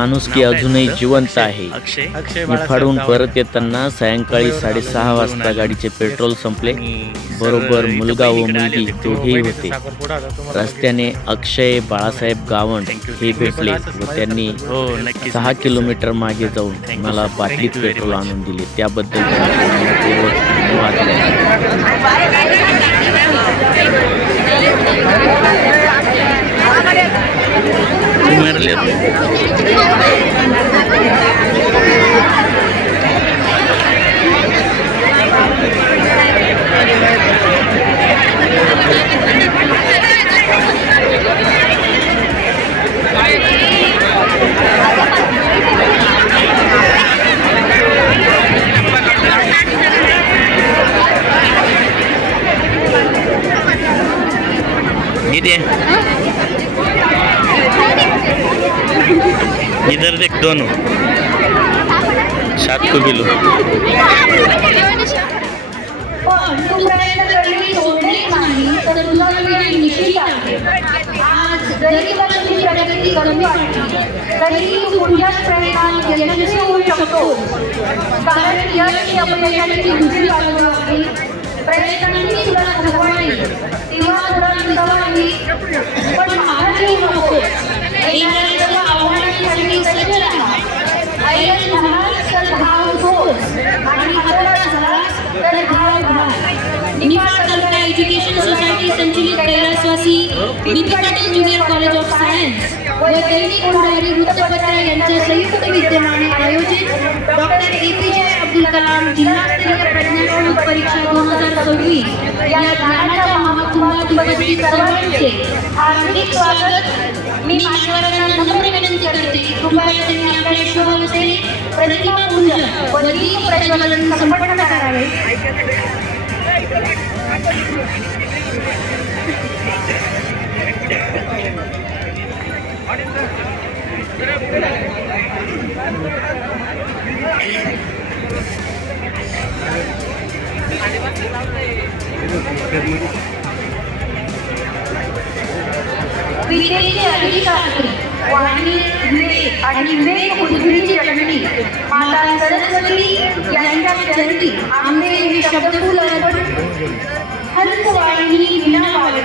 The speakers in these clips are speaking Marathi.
माणुसकी अजूनही जिवंत आहे. निफाडून परत येताना सायंकाळी साडेसहा वाजता गाडीचे पेट्रोल संपले. बरोबर मुलगा व मुलगी दोघेही होते. रस्त्याने अक्षय बाळासाहेब गावंड हे भेटले व त्यांनी हो सहा किलोमीटर मागे जाऊन मला बाटलीत पेट्रोल आणून दिले. त्याबद्दल धन्यवाद. इधर देख दोनों। सात को किलो प्रयत्नांनी तू प्रयत्न नाही तर तरी शकतो कारण आहे. तुला तेव्हा पण मागे नको. येणाऱ्या आव्हानांसाठी सज्ज राहा. ऐन झालास तर धाव सोस आणि हतबल झालास तर धाव घाल. निफाड तालुका एज्युकेशन सोसायटी संचलित कैलासवासी Niti Patil junior college of science व दैनिक पुढारी वृत्तपत्र यांच्या संयुक्त विद्यमाने आयोजित doctor A P J Abdul Kalam जिल्हास्तरीय प्रज्ञाशोध परीक्षा दोन हजार सव्वीस या ज्ञानाच्या महाकुंभात उपस्थित सर्वांचे हार्दिक स्वागत. मी मान्यवरांना नम्र विनंती करते. कृपया त्यांनी आपल्या शोभावस्थेने प्रतिमा पूजन व दीप प्रज्वलन संपन्न करावे.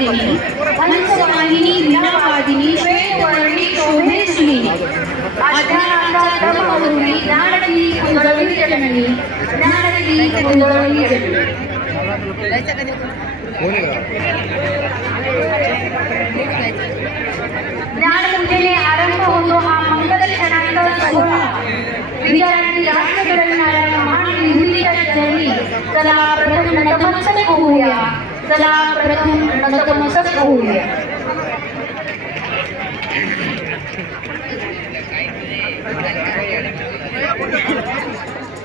विनावादिनी हंसवाहिनी वीणावादिनी श्वेतवर्णी शोभे सुनी. अज्ञानाचा तमवरुणी ज्ञानदी कुंदळी जननी. ज्ञानदी कुंडली जननी. ज्ञानपूजेने आरंभ होतो हा मंगल क्षणांचा सोहळा. विचारांनी राष्ट्र घडवणाऱ्या महान विभूतीच्या चरणी चला प्रथम नतमस्तक होऊया. चला प्रथम नतमस्तक होऊया.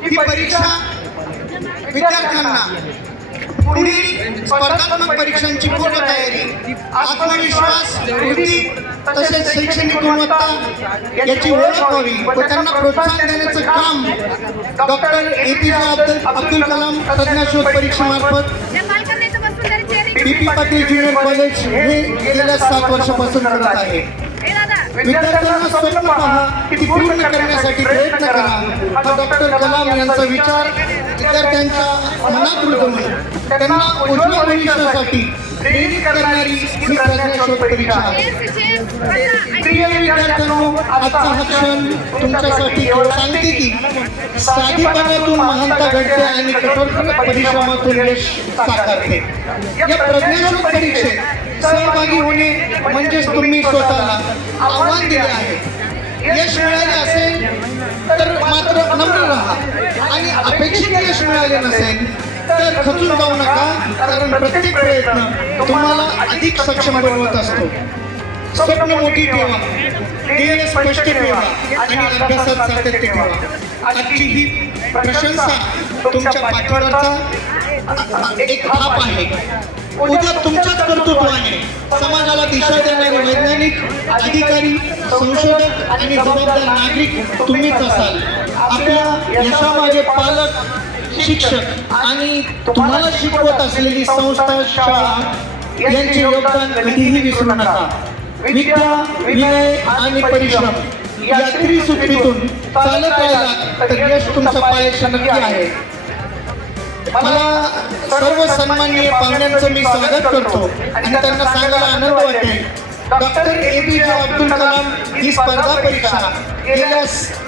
ही परीक्षा विद्यार्थ्यांना पुढील स्पर्धात्मक परीक्षांची पूर्ण तयारी आत्मविश्वास वृत्ती तसेच शैक्षणिक गुणवत्ता याची ओळख व्हावी व त्यांना प्रोत्साहन देण्याचं काम doctor A P J Abdul Abdul Kalam प्रज्ञाशोध परीक्षेमार्फत पी पाटील ज्युनियर कॉलेज हे गेल्या सात वर्षापासून करत आहे. विद्यार्थ्यांना स्वप्न पहा ती पूर्ण करण्यासाठी प्रयत्न करा. हा डॉक्टर कलाम यांचा विचार विद्यार्थ्यांच्या मनात रुजवून त्यांना उज्ज्वल भविष्यासाठी प्रेरित करणारी ही प्रज्ञाशोध परीक्षा. आहे प्रिय विद्यार्थ्यांनो आजचा हा क्षण तुमच्यासाठी केवळ सांगते की साधीपणातून महानता घडते आणि कठोर परिश्रमातून यश साकारते. या प्रज्ञाशोध परीक्षेत सहभागी होणे म्हणजेच तुम्ही स्वतःला आव्हान दिले आहे. यश मिळाले असेल तर मात्र नम्र राहा. आणि अपेक्षित यश मिळाले नसेल तर खचून जाऊ नका कारण प्रत्येक प्रयत्न तुम्हाला अधिक सक्षम बनवत असतो. स्वप्न मोठी ठेवा. ध्येय स्पष्ट ठेवा. आणि अभ्यासात सातत्य ठेवा. आजची ही प्रशंसा तुमच्या पाठीवरचा एक थाप आहे. उद्या तुमच्याच कर्तृत्वाने समाजाला दिशा देणारे वैज्ञानिक अधिकारी संशोधक आणि जबाबदार नागरिक तुम्हीच असाल. आपल्या यशामागे पालक शिक्षक आणि तुम्हाला शिकवत असलेली संस्था शाळा यांचे योगदान कधीही विसरू नका. विद्या विनय आणि परिश्रम या त्रिसूत्रीतून चालत राहिला तर यश तुमच्या पायाशी नक्की आहे. मला सर्व सन्माननीय पाहुण्यांचं मी स्वागत करतो आणि त्यांना सांगायला आनंद वाटेल. Doctor A P J Abdul Kalam ही स्पर्धा परीक्षा गेल्या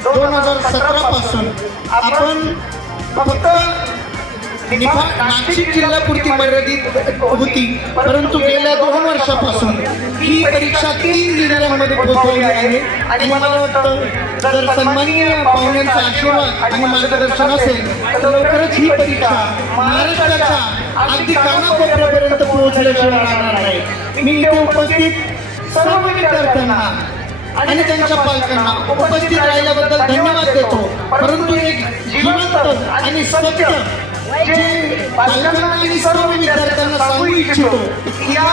दोन हजार सतरा पासून आपण फक्त निफा नाशिक जिल्ह्यापुरती मर्यादित होती. परंतु गेल्या दोन वर्षापासून ही परीक्षा तीन जिल्ह्यांमध्ये पोहोचवली आहे. आणि मला वाटतं जर सन्माननीय पाहुण्यांचा आशीर्वाद आणि मार्गदर्शन असेल तर लवकरच ही परीक्षा महाराष्ट्राच्या अगदी कानाकोपऱ्यापर्यंत पोहोचल्याशिवाय राहणार नाही. मी इथे उपस्थित सर्व विद्यार्थ्यांना आणि त्यांच्या पालकांना उपस्थित राहिल्याबद्दल धन्यवाद देतो. परंतु एक जिवंत आणि सत्य जे पालकांना आणि सर्व विद्यार्थ्यांना सांगू इच्छितो या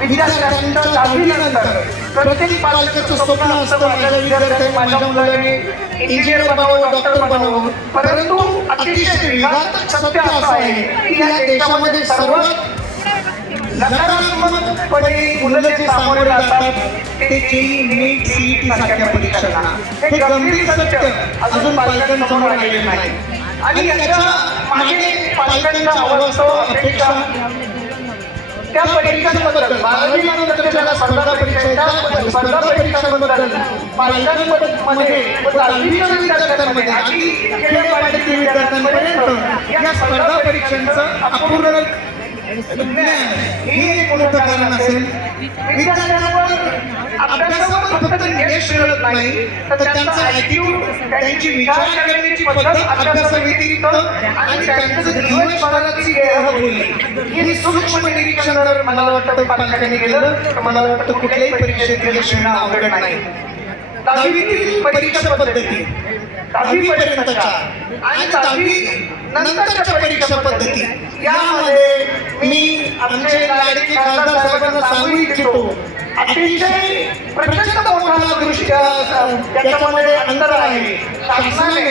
विद्यार्थ्यांच्या दहावीनंतर प्रत्येक पालकाचं स्वप्न असतं माझ्या विद्यार्थ्यांनी माझ्या मुलाने इंजिनियर बनावं डॉक्टर बनावं. परंतु अतिशय विघातक सत्य असं आहे की या देशामध्ये सर्वात नकारात्मकपणे मुलं जे सामोरे जातात ते जेई नीट सीईटी सारख्या परीक्षांना. हे गंभीर सत्य. अजून पालकांसमोर आलेलं नाही. आणि याच्या मागे पालकांच्या अवास्तव अपेक्षा. त्या परीक्षांबद्दल बारावी नंतरच्या स्पर्धा परीक्षेच्या स्पर्धा परीक्षांबद्दल पालकांमध्ये दहावीच्या विद्यार्थ्यांमध्ये अगदी खेडेपाड्यातील विद्यार्थ्यांपर्यंत या स्पर्धा परीक्षांचं अपूर्ण हे एक मोठं कारण असेल अभ्यासावर फक्त यश मिळत नाही तर त्यांचा ॲटिट्यूड त्यांची विचार करण्याची पद्धत अभ्यासाव्यतिरिक्त आणि त्यांचं दिवसभराची देहबोली हे सूक्ष्म निरीक्षण जर मला वाटतं पालकांनी केलं तर मला वाटतं कुठल्याही परीक्षेत यश मिळणं अवघड नाही दहावीतील परीक्षा पद्धती दहावी पर्यंतच्या आणि दहावी नंतरच्या परीक्षा पद्धती. यामध्ये मी आमचे लाडके खासदार साहेबांना सांगू इच्छितो. अतिशय प्रचंड मोठा दृष्ट्या त्याच्यामध्ये अंतर आहे. शासनाने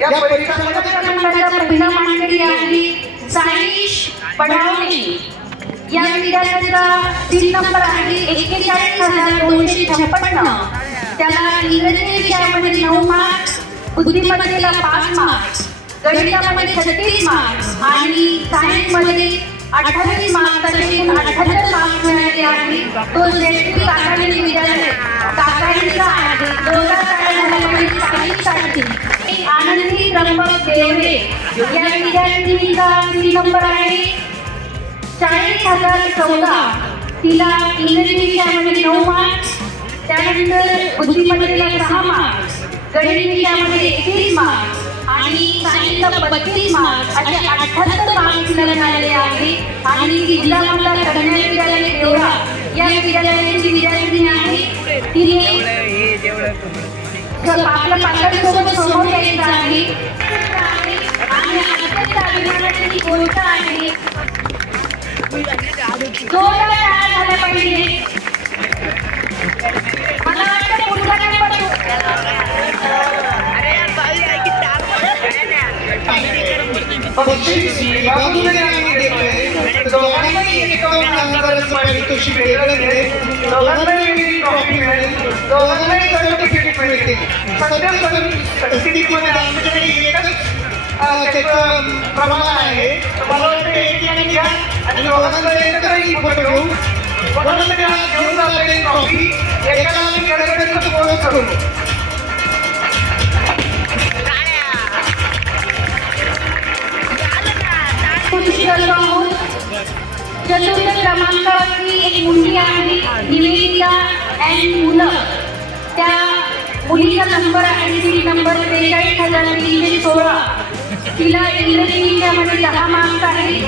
या परीक्षांमध्ये पहिला मांडणी आहे साईश पडावणे. या विद्यार्थ्याचा सीट नंबर आहे. एक्केचाळीस हजार दोनशे छप्पन्न. त्याला इंग्रजी विषयामध्ये नऊ मार्क्स बुद्धिमत्तेला पाच मार्क्स गणितामध्ये छत्तीस मार्क्स आणि सायन्समध्ये अठ्ठावीस मार्क्स असे अठ्याहत्तर मार्क्स मिळाले आहे तो जेष्ठी काकाणी विद्यालय. काकाणीचा आहे साईसाठी एक आनंदी त्र्यंबक देवरे. या विद्यार्थिनीचा सी नंबर आहे चाळीस हजार चौदा. तिला इंग्रजी विषयामध्ये नऊ मार्क्स त्यानंतर बुद्धिमत्तेला सहा मार्क्स गणित विषयामध्ये एकवीस मार्क्स आणि सायन्सला बत्तीस मार्क्स असे अठ्याहत्तर मार्क्स तिला मिळाले आहे आणि ती जिल्हा कन्या विद्यालय देवळा. या विद्यालयाची विद्यार्थिनी आहे तिने तर आपल्या पालकांसोबत समोर यायचं आहे. आणि अत्यंत अभिमानाची गोष्ट आहे. जोरदार टाळ्या झाल्या पाहिजे. मला वाटतं नाही पडतो बक्षीस विभागूनही आम्ही देतोय दोघांनाही एकावन्न हजाराचं पारितोषिक वेगळं मिळेल दोघांनाही वेगळी ट्रॉफी मिळेल दोघांनाही सर्टिफिकेट मिळते सध्या सर स्थितीमध्ये आमच्याकडे एकच त्याचं प्रमाण आहे मला वाटतं एक ठिकाणी घ्या आणि दोघांचा एकत्रही फोटो घेऊ कोणाला घेऊन जाता ट्रॉफी एकाला आम्ही कडेपर्यंत पोहोच करू खुशी चतुर्थ क्रमांकावरती एक मुलगी आहे निवेदिता अँड मुलं. त्या मुलीचा नंबर आहे सीट नंबर त्रेचाळीस हजार तीनशे सोळा. तिला इंग्रजी विषयामध्ये दहा मार्क्स आहे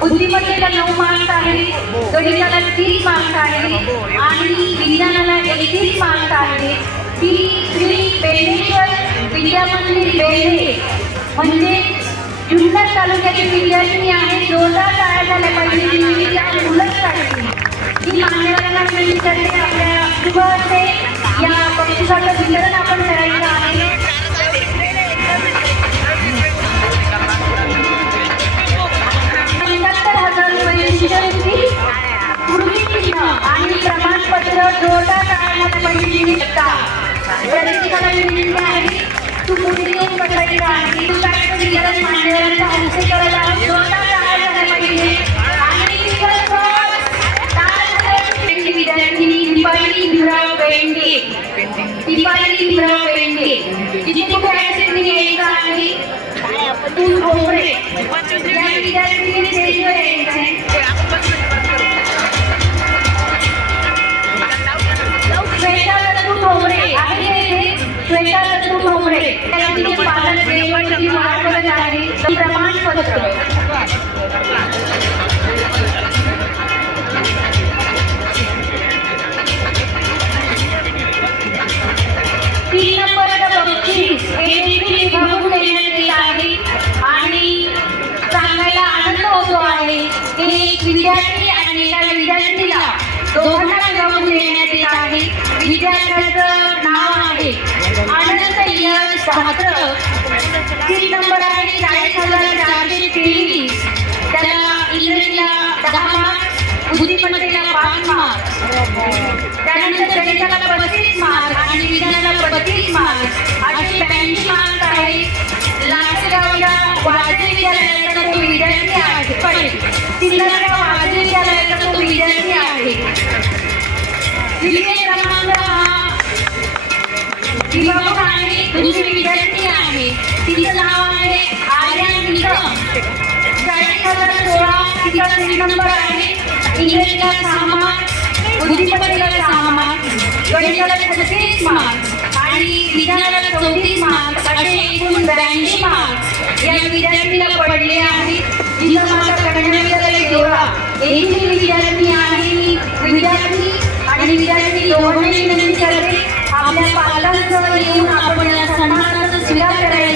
बुद्धिमत्तेला नऊ मार्क्स आहे गणिताला तीस मार्क्स आहे आणि विज्ञानाला एकतीस मार्क्स आहे. ती श्री बेलेश्वर विद्यामंदिर बेले म्हणजे जुन्नर तालुक्याची विद्यार्थिनी आहे. जोरदार तयार झाल्या पाहिजे. विविध मुलांसाठी ही मान्यवरांना विचारते आपल्या शुभ असते या बक्षिसाचं वितरण आपण करायचं आहे. आणि प्रमाणपत्र जोरदार काळामध्ये पहिली निघता प्रत्येकाला विनंती आहे. तू पुढे येऊन आहे नीरज आणि विद्यार्थिनी दीपाली भीमराव बेंडे दीपाली भीमराव आहे अतुल भोवरे या विद्यार्थिनी स्टेजवर यायचं आहे. विद्यार्थ्याचं नाव आहे. आनंद यश भात्र सीट नंबर आहे चाळीस हजार चारशे तेवीस. त्याला इंग्रजीला दहा मार्क्स बुद्धिमत्तेला पाच मार्क्स त्यानंतर गणिताला पस्तीस मार्क आणि विज्ञानाला बत्तीस मार्क असे ब्याऐंशी मार्क आहे. लासगावला वाजे विद्यालयाचा तो विद्यार्थी आहे. पण सिन्नरला वाजे विद्यालयाचा तो विद्यार्थी आहे. दुसरी विद्यार्थी आहे तिचं नाव आहे आर्या हजार सोळा तिचा नंबर आहे इंग्रजीला सहा मार्क बुद्धिमत्तेला सहा मार्क गणिताला छत्तीस मार्क आणि विज्ञानाला चौतीस मार्क असे एकूण ब्याऐंशी मार्क या विद्यार्थीला पडले आहे जिल्हा माता कन्या विद्यालय देवळा येथील विद्यार्थी आहे विद्यार्थी आणि विद्यार्थी दोघांनी विनंती करते आपल्या पालकांजवळ येऊन आपण या सन्मानाचा स्वीकार करायला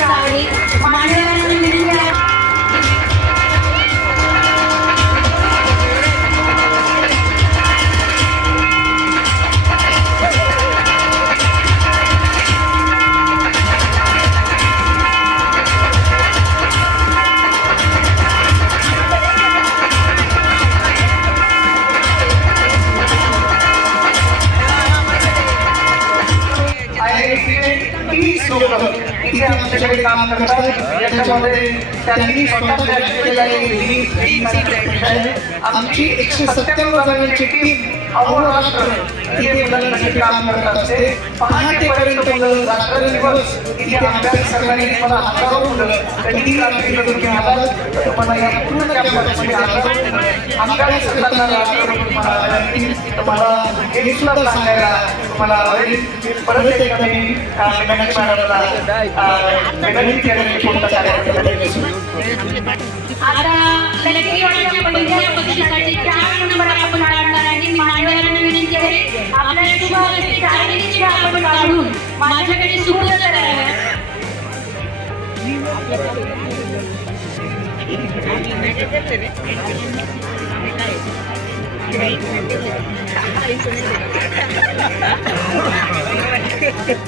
त्यांनी स्वतः ही आमची एकशे सत्त्याण्णव जणांची टीम अहोरात्र इथे मुलांसाठी काम करत असते. पहाटेपर्यंत मुलं रात्रंदिवस इथे अभ्यास करणारी मला हजारो मुलं. कधी रात्री तुम्ही आलात तर मला या पूर्ण कॅम्पसमध्ये हजारो मुलं अभ्यास करताना रात्रभर मला आढळतील. तर मला हे सुद्धा सांगायला मला आवडेल. परत एकदा मी अं, मीनाक्षी मॅडमला अं, विनंती करते की पुढचा कार्यक्रम आता लक्ष्मीवाडीच्या पहिल्या पक्षासाठी चार नंबर आपण काढणार आहे मी मान्यवरांना विनंती आहे. आपल्या शुभ हस्ते चारही आपण काढून माझ्याकडे सुपूर्द कराव्या लक्ष्मीवाडीच्या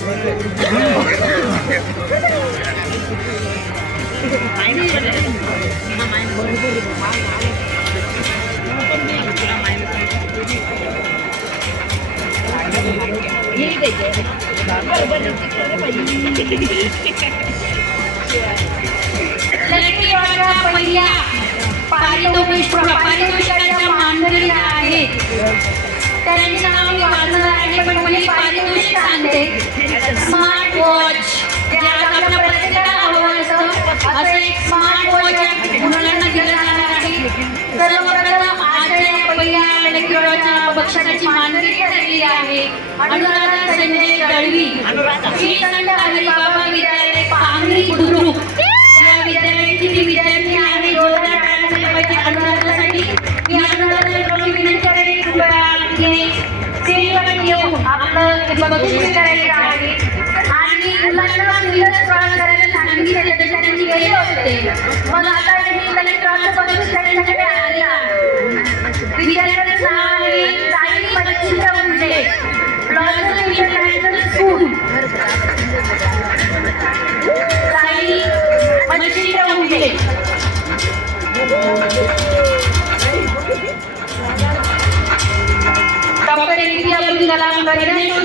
पहिल्या पारितोषिक नाव आहे पण पारितोषिक सांगते. स्मार्ट वॉच जे आज आपल्या प्रत्येकाला हवं असतं. असं एक स्मार्ट वॉच मुलांना दिलं जाणार आहे. तर लक्ष्मीवाडीच्या पक्षाची मानकरी आहे. अनुराधा संजय दळवी श्रीखंड संत हरिबाबा विद्यालय पांगरी बुद्रुक. या विद्यालयाची जी विद्यार्थी आहे जोरदार अनुराधासाठी मी अनुराधाला विनंती कृपया येऊन आपलं बक्षीस करायचं आहे आणि मुलांना विविध करायला सांगितले गेले होते. मग आता त्यांनी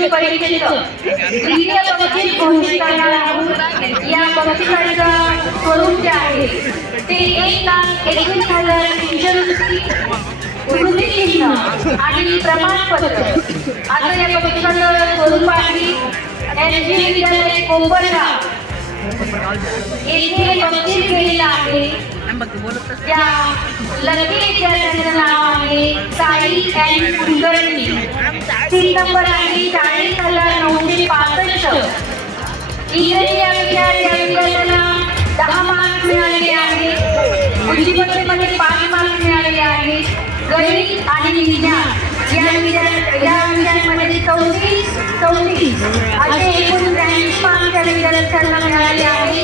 गगनयान परीक्षेचं. द्वितीय बक्षीस घोषित करणार आहोत. या बक्षिसाचं स्वरूप जे आहे ते एक लाख एकवीस हजार तीनशे रुपये. आणि प्रमाणपत्र. आता या बक्षिसाचं स्वरूप आहे एल जी विद्यालय कोंबरगाव येथे बक्षीस गेलेलं आहे. त्या लकी विद्यार्थ्याचं नाव आहे Sai and Kulkarni seat number आहे चाळीस हजार नऊशे पासष्ट. इंग्रजी या विद्यार्थ्यांना दहा मार्क मिळालेले आहेत बुद्धिमत्तेमध्ये पाच मार्क मिळालेले आहेत गणित आणि विज्ञान. या विद्यार्थ्या या विषयांमध्ये चौतीस चौतीस असे एकूण त्र्याऐंशी मार्क या विद्यार्थ्यांना मिळालेले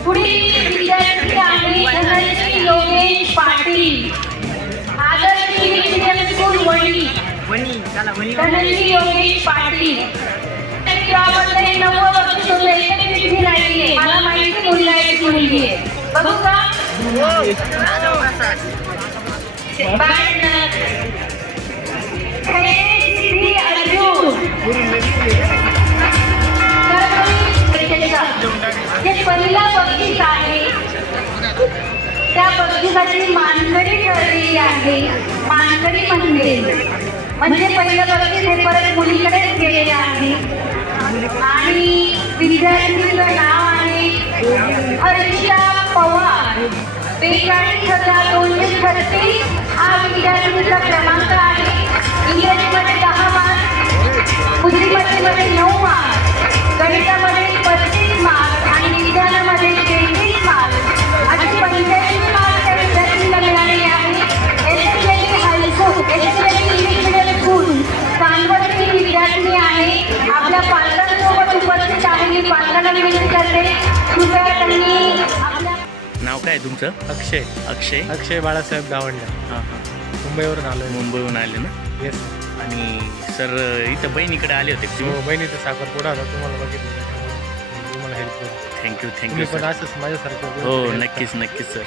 पुढील विद्यार्थी आहे धनश्री योगेश पाटील आदर्श इंग्लिश स्कूल वणी धनश्री योगेश पाटील त्याबद्दल नव्वद वर्ष होतं एकच चिठ्ठी राहिली मला माहिती मुलगा एक मुलगी आहे बघू का पहिला बक्षीस आहे. त्या बक्षिसाची मानकरी ठरलेली आहे. मानकरी म्हणजे म्हणजे पहिलं बक्षीस हे परत मुलीकडेच गेलेले आहे. आणि विद्यार्थीचं नाव आहे हर्षा पवार. बेचाळीस हजार दोनशे छत्तीस हा विद्यार्थीचा क्रमांक आहे. इंग्रजीमध्ये दहा मार्क बुद्धिमत्तेमध्ये नऊ मार्क गणितामध्ये पस्तीस मार्क आणि विज्ञानामध्ये तेहतीस मार्क असे पंच्याऐंशी मार्क त्या विद्यार्थीला मिळालेले आहे. S L high school S L English medium school विद्यार्थी आहे. आपल्या पालकांसोबत उपस्थित आहे. मी पालकांना विनंती करते कृपया काय आहे तुमचं? अक्षय. अक्षय? अक्षय बाळासाहेब गावंडे. हां हां. मुंबईवरून आलोय मुंबईहून आले ना? येस आणि सर इथं बहिणीकडे आले होते तुम्ही? हो बहिणीचा साखरपुडा होता. तुम्हाला बघितलं त्याच्यामुळे तुम्हाला हेल्प करू. थँक्यू थँक्यू पण असंच माझ्यासारखं हो नक्कीच नक्कीच sir.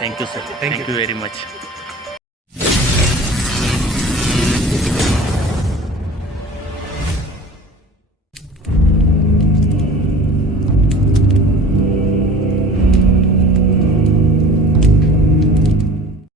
Thank you sir. Thank you very much